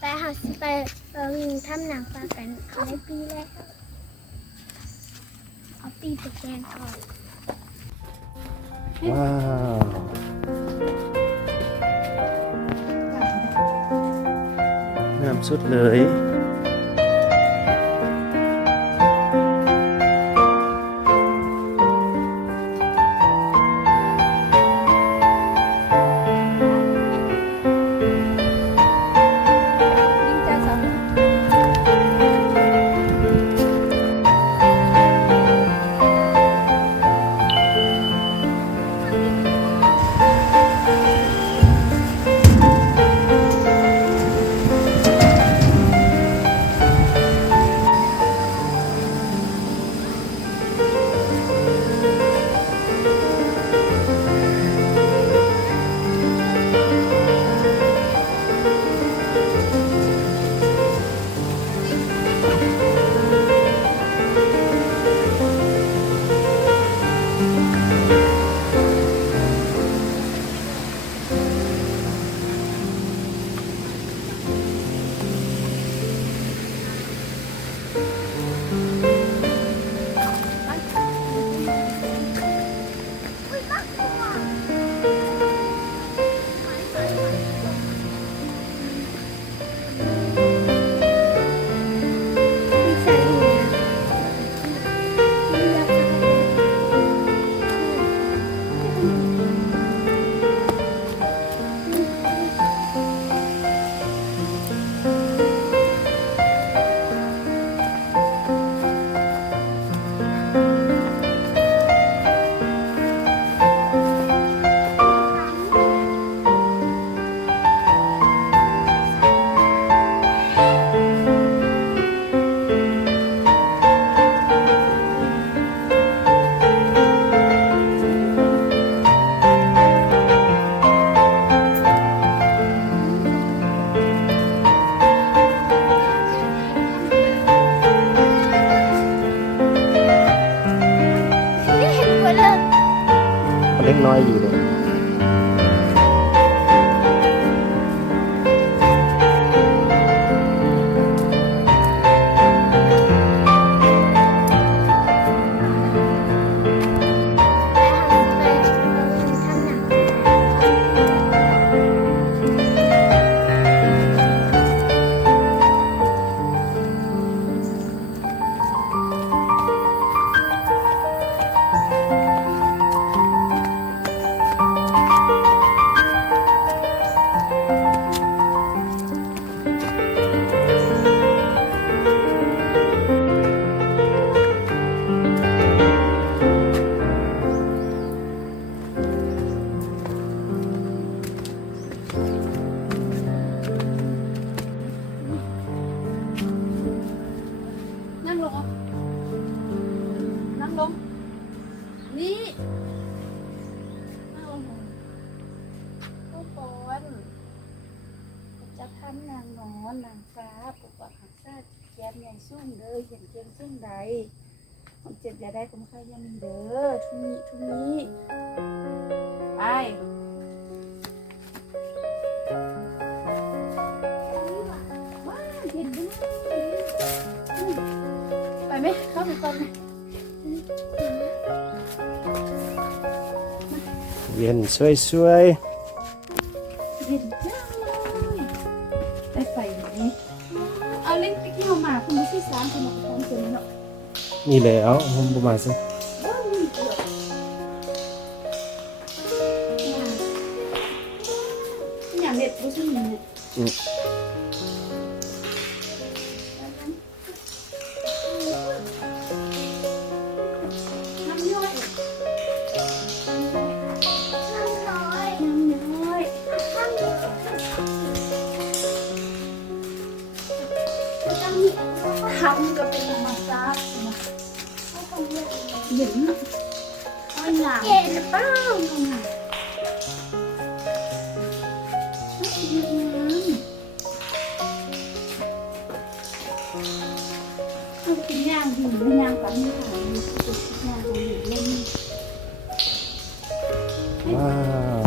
ไปหาไปทำหนังปลากันเขาได้ปีแล้วเอาปีไปแกงก่อน ว้าวงามสุดเลยไม่เห็นหัวเลย เล็กน้อยอยู่เลย ไปหาไปทำหนัง นั่งลงอ่ะนั่งลง นี่นั่งลงทุกคนจะทำนางนอนนางฟ้าปกปักหักษาแก้มใหญ่สุ่งเด้อเห็นเกมสุ่งใดผมเจ็บอย่าได้ผมใครยังมีเด้อทุนี้ไปว้าเห็นด้วยไปไหมเข้าไปก่อนไหม เย็นสวย เย็นจังเลยได้ไฟแบบนี้เอาเล่นไปที่เรามาคุณไม่ใช่สามคุณมาไปทำเสร็จแล้วเนาะ ๆนี่แหละเอาผมประมาณสัก ว้าวมีเกลืออย่างเด็ดรู้สึกยังไง อืม น้ำย่อย น้ำน้อย น้ำย่อย ข้างนี้ ทำก็เป็นธรรมชาตินะเย็นนะเอาหนา เย็นเปล่า เย็นเอากินย่างหิวไม่ย่างกับไม่หายมีสุดย่างเราอยู่เล่น ว้าว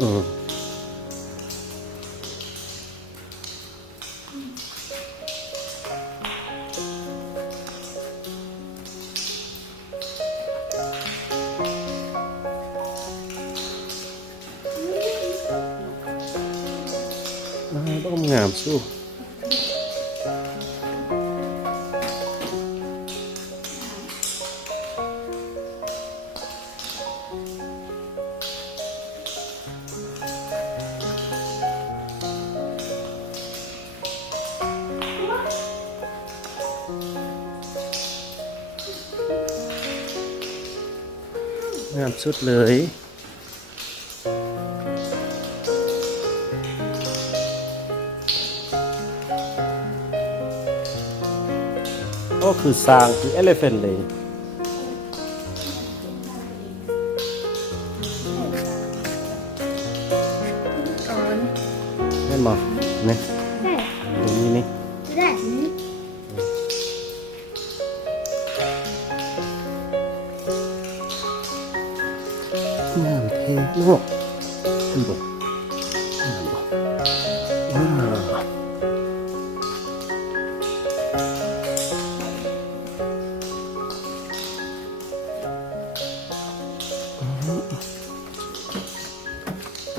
อืมต้องงามสู้งามสุดเลยก็คือสร้างคือ elephant เลย ก่อน แม่นบ่นี่ ใช่ ตรงนี้นี่ ได้นี้ งามเท่เนาะเห็นบ่งามบ่ว้าว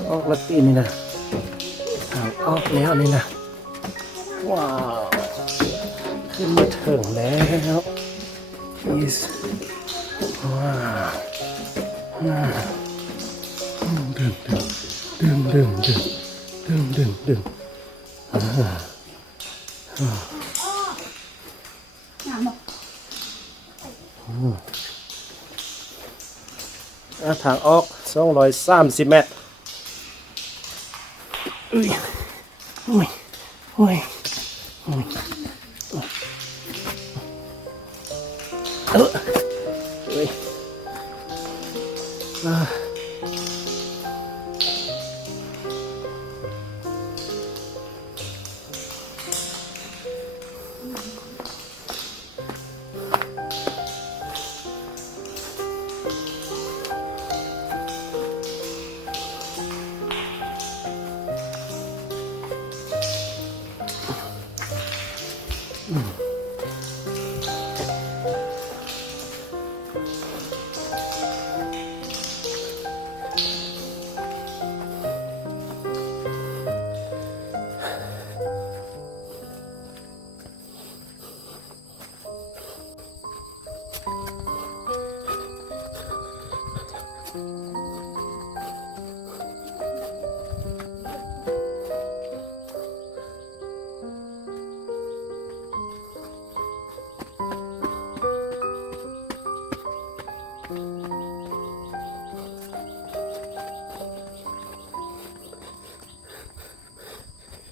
ออกแล้วตีนี่นะทางออกแล้วนี่นะว้าวขึ้นมาถึงแล้วอีสว้าวดึงดึงดึงดึงดึงดึงดึงอ่า งามบอก ทางออก230 เมตรอุ้ยอุ้ยอุ้ยอุ้ยอุ้ยอ่า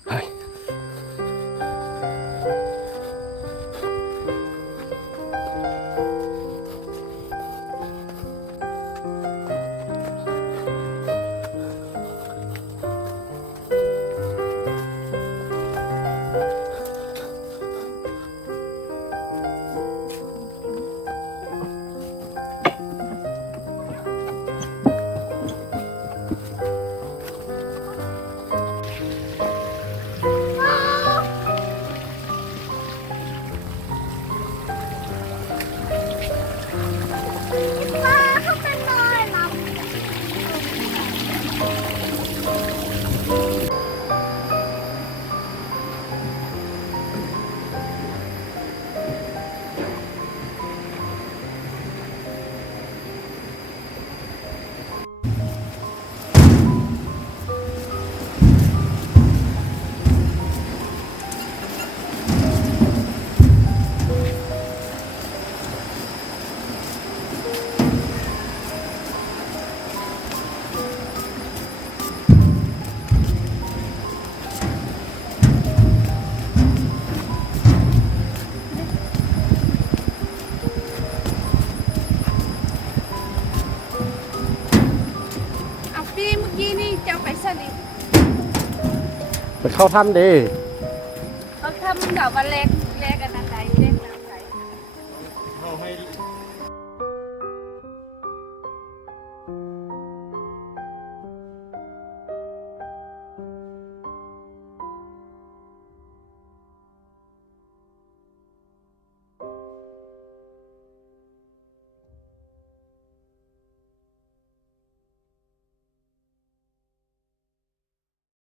ไป มาเข้าไปเลยเรา เอาพี่เมื่อกี้นี่จะเอาไปสนิท ไปเข้าถ้ำดิ เขาทำกับวันเล็ก